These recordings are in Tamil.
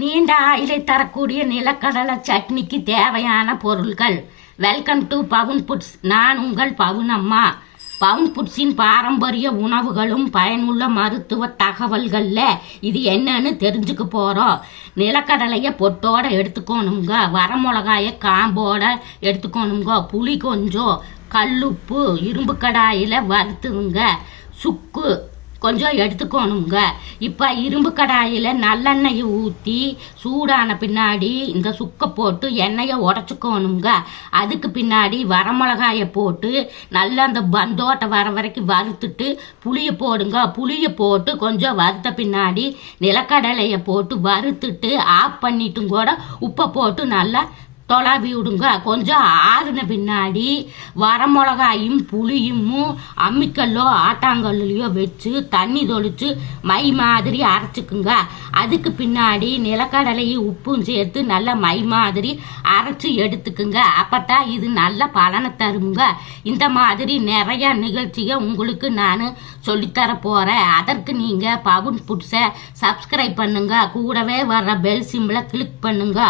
நீண்ட ஆயுளை தரக்கூடிய நிலக்கடலை சட்னிக்கு தேவையான பொருட்கள். வெல்கம் டு பவுன் புட்ஸ். நான் உங்கள் பவுன் அம்மா. பவுன் புட்ஸின் பாரம்பரிய உணவுகளும் பயனுள்ள மருத்துவ தகவல்களில் இது என்னன்னு தெரிஞ்சுக்க போகிறோம். நிலக்கடலையை பொட்டோட எடுத்துக்கணுங்க, வரமிளகாயை காம்போட எடுத்துக்கணுங்க, புளி கொஞ்சம், கல்லுப்பு இரும்பு கடாயில் வறுத்துங்க, சுக்கு கொஞ்சம் எடுத்துக்கணுங்க. இப்போ இரும்பு கடாயில் நல்லெண்ணெயை ஊற்றி சூடான பின்னாடி இந்த சுக்கை போட்டு எண்ணெயை உடச்சிக்கணுங்க. அதுக்கு பின்னாடி வரமிளகாயை போட்டு நல்லா அந்த பந்தோட்டை வர வரைக்கும் வறுத்துட்டு புளியை போடுங்க. புளியை போட்டு கொஞ்சம் வறுத்த பின்னாடி நிலக்கடலையை போட்டு வறுத்துட்டு ஆஃப் பண்ணிட்டும் கூட உப்பை போட்டு நல்லா தொலாவி விடுங்க. கொஞ்சம் ஆறுன பின்னாடி வரமிளகாயும் புளியும் அம்மிக்கல்லோ ஆட்டாங்கல்லையோ வச்சு தண்ணி தொளிச்சு மை மாதிரி அரைச்சிக்குங்க. அதுக்கு பின்னாடி நிலக்கடலையும் உப்பும் சேர்த்து நல்லா மை மாதிரி அரைச்சி எடுத்துக்குங்க. அப்போத்தான் இது நல்ல பலனை தருங்க. இந்த மாதிரி நிறையா நிகழ்ச்சியை உங்களுக்கு நான் சொல்லித்தர போகிறேன். அதற்கு நீங்கள் பவுன் புட்ஸை சப்ஸ்கிரைப் பண்ணுங்க, கூடவே வர்ற பெல் சிம்பிளை கிளிக் பண்ணுங்க,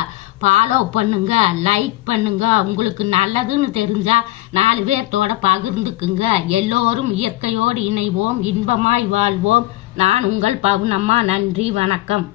ஃபாலோ பண்ணுங்க, லைக் பண்ணுங்க. உங்களுக்கு நல்லதுன்னு தெரிஞ்சா 4 பேர்த்தோட பகிர்ந்துக்குங்க. எல்லோரும் இயற்கையோடு இணைவோம், இன்பமாய் வாழ்வோம். நான் உங்கள் பவுன் அம்மா. நன்றி, வணக்கம்.